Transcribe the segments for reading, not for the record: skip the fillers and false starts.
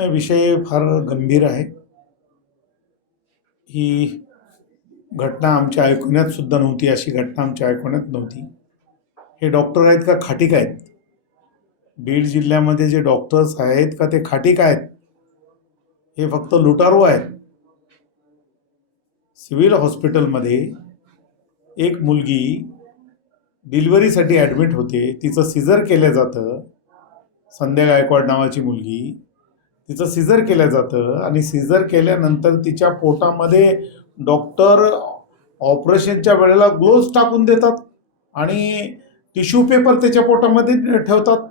नाही, विषय फार गंभीर आहे. ही घटना आमच्या ऐकण्यात सुद्धा नव्हती. अशी घटना आमच्या ऐकण्यात नव्हती. हे डॉक्टर आहेत का खाटीक आहेत? बीड जिल्ह्यामध्ये जे डॉक्टर्स आहेत का ते खाटीक आहेत? हे फक्त लुटारू आहेत? सिव्हिल हॉस्पिटलमध्ये एक मुलगी डिलिव्हरीसाठी ॲडमिट होते. तिचं सिझर केलं जातं. संध्या गायकवाड नावाची मुलगी, तिचं सिझर केलं जातं आणि सिझर केल्यानंतर तिच्या पोटामध्ये डॉक्टर ऑपरेशनच्या वेळेला ग्लोव्ज टाकून देतात आणि टिश्यू पेपर त्याच्या पोटामध्ये ठेवतात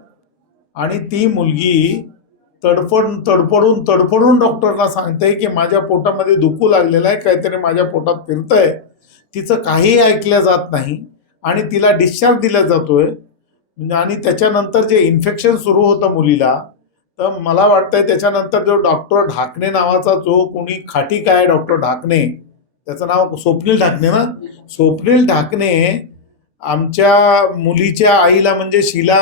आणि ती मुलगी तडफडून डॉक्टरला सांगते की माझ्या पोटामध्ये दुखू लागलेलं आहे, काहीतरी माझ्या पोटात फिरतंय. तिचं काहीही ऐकलं जात नाही आणि तिला डिस्चार्ज दिला जातोय. आणि त्याच्यानंतर जे इन्फेक्शन सुरू होतं मुलीला, तर मला वाटतंय त्याच्यानंतर जो डॉक्टर ढाकणे नावाचा जो कोणी खाटीक आहे, डॉक्टर ढाकणे, त्याचं नाव स्वप्नील ढाकणे ना, स्वप्नील ढाकणे आमच्या मुलीच्या आईला म्हणजे शीला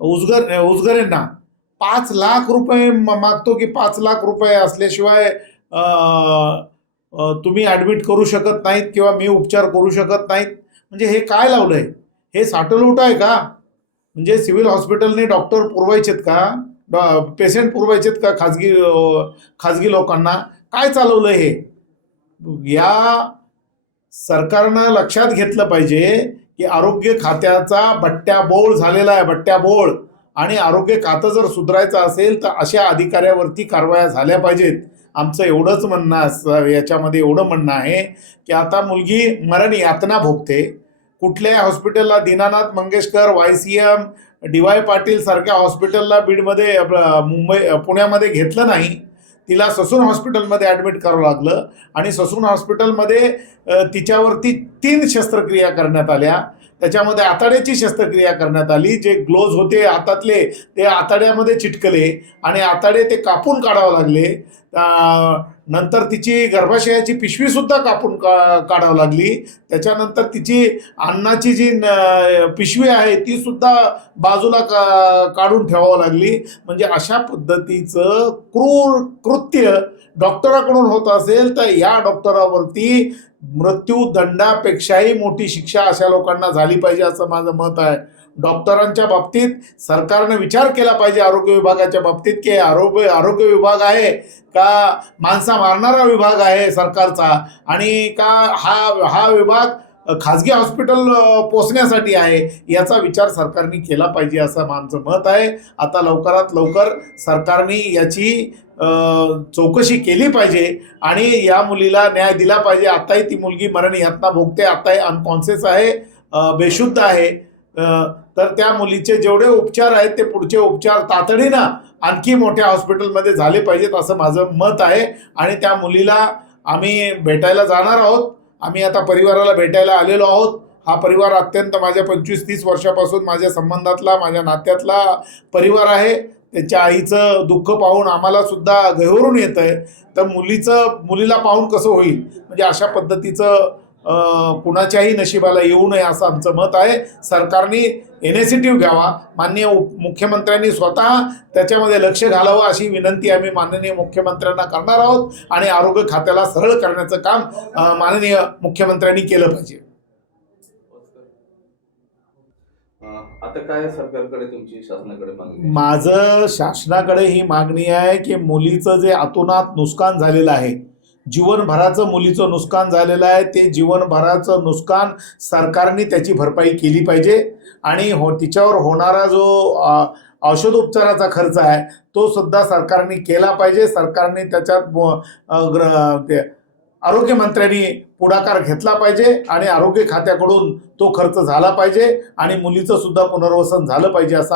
उजगरेंना 5 लाख रुपये मागतो की 5 लाख रुपये असल्याशिवाय तुम्ही ॲडमिट करू शकत नाहीत किंवा मी उपचार करू शकत नाहीत. म्हणजे हे काय लावलंय? हे साठवलूट आहे का? म्हणजे सिव्हिल हॉस्पिटलने डॉक्टर पुरवायचेत का? पेशंट पुरवायचेत का खाजगी लोकांना? काय चालवलं हे? या सरकारनं लक्षात घेतलं पाहिजे की आरोग्य खात्याचा बट्ट्याबोळ झालेला आहे, बट्ट्याबोळ. आणि आरोग्य खातं जर सुधारायचं असेल तर अशा अधिकाऱ्यावरती कारवाया झाल्या पाहिजेत. आमचं एवढंच म्हणणं, याच्यामध्ये एवढं म्हणणं आहे की आता मुलगी मरण यातना भोगते. कुठल्याही हॉस्पिटलला, दीनानाथ मंगेशकर, YCM, DY पाटील सारख्या हॉस्पिटलला बीडमध्ये पुण्यामध्ये घेतलं नाही. तिला ससून हॉस्पिटलमध्ये ॲडमिट करावं लागलं आणि ससून हॉस्पिटलमध्ये तिच्यावरती 3 शस्त्रक्रिया करण्यात आल्या. त्याच्यामध्ये आतड्याची शस्त्रक्रिया करण्यात आली. जे ग्लोव्ज होते हातातले ते आतड्यामध्ये चिटकले आणि आतडे ते कापून काढावं लागले. नंतर तिची गर्भाशयाची पिशवीसुद्धा कापून काढावं लागली. त्याच्यानंतर तिची अन्नाची जी पिशवी आहे ती सुद्धा बाजूला काढून ठेवावं लागली. म्हणजे अशा पद्धतीचं क्रूर कृत्य डॉक्टराकडून होत असेल तर या डॉक्टरावरती मृत्यूदंडापेक्षाही मोठी शिक्षा अशा लोकांना झाली पाहिजे असं माझं मत आहे. डॉक्टरांच्या बाबतीत सरकारने विचार केला पाहिजे. आरोग्य विभागाच्या बाबतीत की आरोग्य विभाग आहे का माणसा मारणारा विभाग आहे सरकारचा, आणि का हा विभाग खाजगी हॉस्पिटल पोचण्यासाठी आहे, याचा विचार सरकारने केला पाहिजे असं आमचं मत आहे. आता लवकरात लवकर सरकारने याची चौकशी केली पाहिजे आणि या मुलीला न्याय दिला पाहिजे. आताही ती मुलगी मरण यातना भोगते, आताही अनकॉन्शियस आहे, बेशुद्ध आहे. तर त्या मुलीचे जेवढे उपचार आहेत ते पुढचे उपचार तातडीनं आणखी मोठ्या हॉस्पिटलमध्ये झाले पाहिजेत असं माझं मत आहे. आणि त्या मुलीला आम्ही भेटायला जाणार आहोत. आम्ही आता परिवाराला भेटायला आलेलो आहोत. हा परिवार अत्यंत माझ्या 25-30 वर्षापासून माझ्या संबंधातला, माझ्या नात्यातला परिवार आहे. त्यांच्या आईचं दुःख पाहून आम्हाला सुद्धा गहिवरून येत आहे. तर मुलीला पाहून कसं होईल? म्हणजे अशा पद्धतीचं कुणाच्याही नशिबाला येऊ नये असं आमचं मत आहे. सरकारने इनिशिएटिव्ह घ्यावा. माननीय मुख्यमंत्र्यांनी स्वतः त्याच्यामध्ये लक्ष घालावं अशी विनंती आम्ही माननीय मुख्यमंत्र्यांना करणार आहोत. आणि आरोग्य खात्याला सरळ करण्याचं काम माननीय मुख्यमंत्र्यांनी केलं पाहिजे. आता काय सरकारकडे तुमची शासनाकडे मागणी? माझं शासनाकडे ही मागणी आहे की मुलीचं जे अतोनात नुकसान झालेलं आहे, जीवनभराचं मुलीचं नुकसान झालेलं आहे, ते जीवनभराचं नुकसान सरकारने त्याची भरपाई केली पाहिजे. आणि तिच्यावर होणारा जो औषधोपचाराचा खर्च आहे तो सुद्धा सरकारने केला पाहिजे. सरकारने त्याच्यात आरोग्यमंत्र्यांनी पुढाकार घेतला पाहिजे आणि आरोग्य खात्याकडून तो खर्च झाला पाहिजे आणि मुलीचं सुद्धा पुनर्वसन झालं पाहिजे असं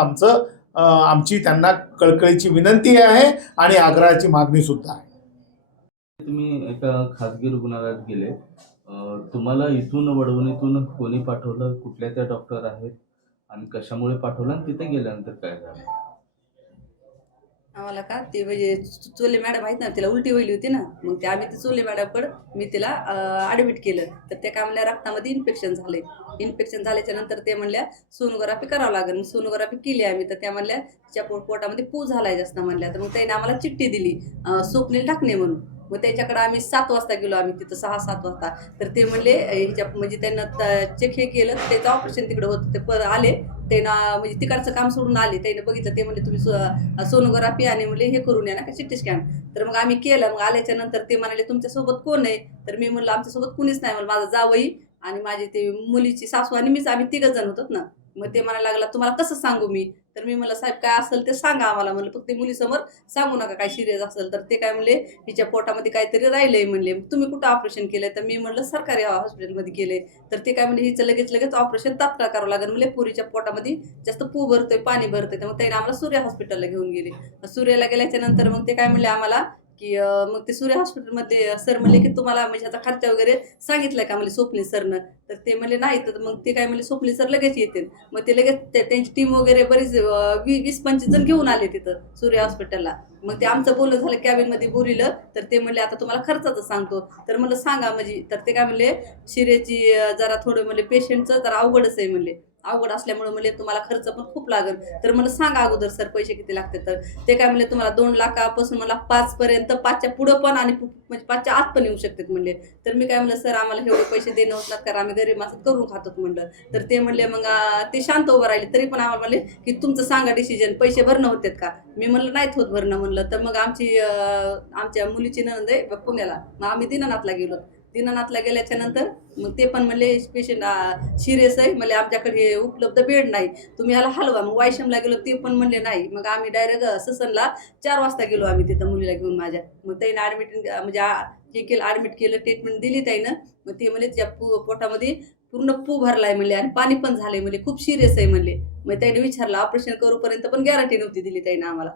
आमची त्यांना कळकळीची विनंती आहे आणि आग्रहाची मागणी सुद्धा आहे. तुम्ही एका खाजगी रुग्णालयात गेले, तुम्हाला इथून वडवणीतून कोणी पाठवलं, कुठल्या त्या डॉक्टर आहेत आणि कशामुळे पाठवलं आणि तिथे गेल्यानंतर काय झालं? आम्हाला का ते म्हणजे चोले मॅडम आहेत ना, तिला उलटी व्हायली होती ना, मग ते आम्ही ते चोले मॅडमकडं मी तिला ॲडमिट केलं. तर त्या कामल्या रक्तामध्ये इन्फेक्शन झालंय. इन्फेक्शन झाल्याच्या नंतर ते म्हणल्या सोनोग्राफी करावं लागेल. मग सोनोग्राफी केली आम्ही, तर त्या म्हणल्या तिच्या पोटामध्ये पू झालाय जास्त म्हणल्या. तर मग त्याने आम्हाला चिठ्ठी दिली स्वप्नील ढाकणे म्हणून. मग त्याच्याकडे आम्ही 7 वाजता गेलो, आम्ही तिथं 6-7 वाजता. तर ते म्हणले ह्याच्या म्हणजे त्यांना चेक हे केलं, त्याचं ऑपरेशन तिकडे होतं. ते आले त्यानं म्हणजे तिकडचं काम सोडून आले, त्यानं बघितलं, ते म्हणले तुम्ही सोनोग्राफी आणि म्हणले हे करून या ना का सिटी स्कॅन. तर मग आम्ही केलं. मग आल्याच्या नंतर ते म्हणाले तुमच्यासोबत कोण आहे? तर मी म्हणलं आमच्यासोबत कुणीच नाही, म्हणलं माझा जावई आणि माझी ते मुलीची सासू आणि मीच, आम्ही 3 जण होतो ना. मग ते म्हणायला लागला तुम्हाला कसं सांगू मी? तर मी म्हणलं साहेब काय असेल ते सांगा आम्हाला, म्हणलं फक्त मुलीसमोर सांगू नका काय सिरियस असेल तर. ते काय म्हणले हिच्या पोटामध्ये काहीतरी राहिलंय म्हणले. तुम्ही कुठं ऑपरेशन केलंय? तर मी म्हणलं सरकारी हॉस्पिटलमध्ये केलंय. तर ते काय म्हणले हिचं लगेच ऑपरेशन तात्काळ करावं लागेल म्हणले, पुरीच्या पोटामध्ये जास्त पू भरतोय, पाणी भरतोय. तर मग त्याने आम्हाला सूर्या हॉस्पिटलला घेऊन गेले. सूर्याला गेल्याच्या नंतर मग ते काय म्हणले आम्हाला की मग ते सूर्या हॉस्पिटलमध्ये सर म्हणले की तुम्हाला म्हणजे ह्याचा खर्च वगैरे सांगितलाय का म्हणले स्वप्नील सरनं? तर ते म्हणले नाही. तर मग ते काय म्हणले स्वप्नील सर लगेच येतील. मग ते लगेच त्यांची टीम वगैरे बरीच 20-25 जण घेऊन आले तिथं सूर्या हॉस्पिटलला. मग ते आमचं बोलणं झालं कॅबिनमध्ये बोलिलं. तर ते म्हणले आता तुम्हाला खर्चाचं सांगतो. तर म्हणलं सांगा म्हणजे. तर ते काय म्हणले शिरेची जरा थोडं म्हणले पेशंटचं जरा अवघडच आहे म्हणले, अवघड असल्यामुळे म्हणले तुम्हाला खर्च पण खूप लागेल. तर मला सांगा अगोदर सर पैसे किती लागते? तर ते काय म्हणले तुम्हाला 2 लाखापासून मला 5 पर्यंत, 5च्या पुढं पण आणि म्हणजे 5च्या आत पण येऊ शकतात म्हणले. तर मी काय म्हणलं सर आम्हाला एवढे पैसे देणं होत नाहीत, कारण आम्ही गरीब माणसात करून खातो म्हणलं. तर ते म्हणले मग ते शांत उभं राहिले. तरी पण आम्हाला म्हणले की तुमचं सांगा डिसिजन, पैसे भरणं होतात का? मी म्हणलं नाहीत होत भरणं म्हणलं. तर मग आमच्या मुलीची नणंद आहे पुण्याला, मग आम्ही दीनानाथला गेलो. दीनानाथला गेल्याच्या नंतर मग ते पण म्हणले पेशंट सिरियस आहे म्हणले, आमच्याकडे हे उपलब्ध बेड नाही, तुम्ही याला हलवा. मग वायशमला गेलो, ते पण म्हणले नाही. मग आम्ही डायरेक्ट ससनला 4 वाजता गेलो आम्ही तिथं मुलीला घेऊन माझ्या. मग त्याने ॲडमिट म्हणजे हे केलं, ॲडमिट केलं, ट्रीटमेंट दिली त्यानं. मग ते म्हणले त्या पोटामध्ये पूर्ण पू भरलाय म्हणले आणि पाणी पण झालंय म्हणले, खूप सिरियस आहे म्हणले. मग त्याने विचारलं ऑपरेशन करूपर्यंत पण गॅरंटी नव्हती दिली त्यानं आम्हाला.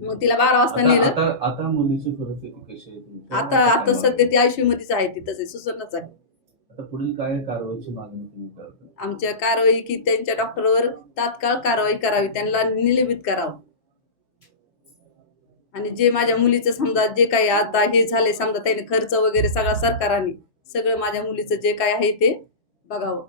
मग तिला 12 वाजता नेलं. आता मुलीची परिस्थिती कशी आहे तुमच्या? आता सध्या ती ICU मध्येच आहे, ती तसे सुसनच आहे. आता पुढील काय कारवाईची मागणी तुम्ही करता? आमच्या कारवाई की त्यांच्या डॉक्टरवर तात्काळ कारवाई करावी, त्यांना निलंबित करावं. आणि जे माझ्या मुलीचं समजा जे काही आता हे झाले समजा त्याने खर्च वगैरे सगळा सरकाराने सगळं माझ्या मुलीचं जे काय आहे ते बघावं.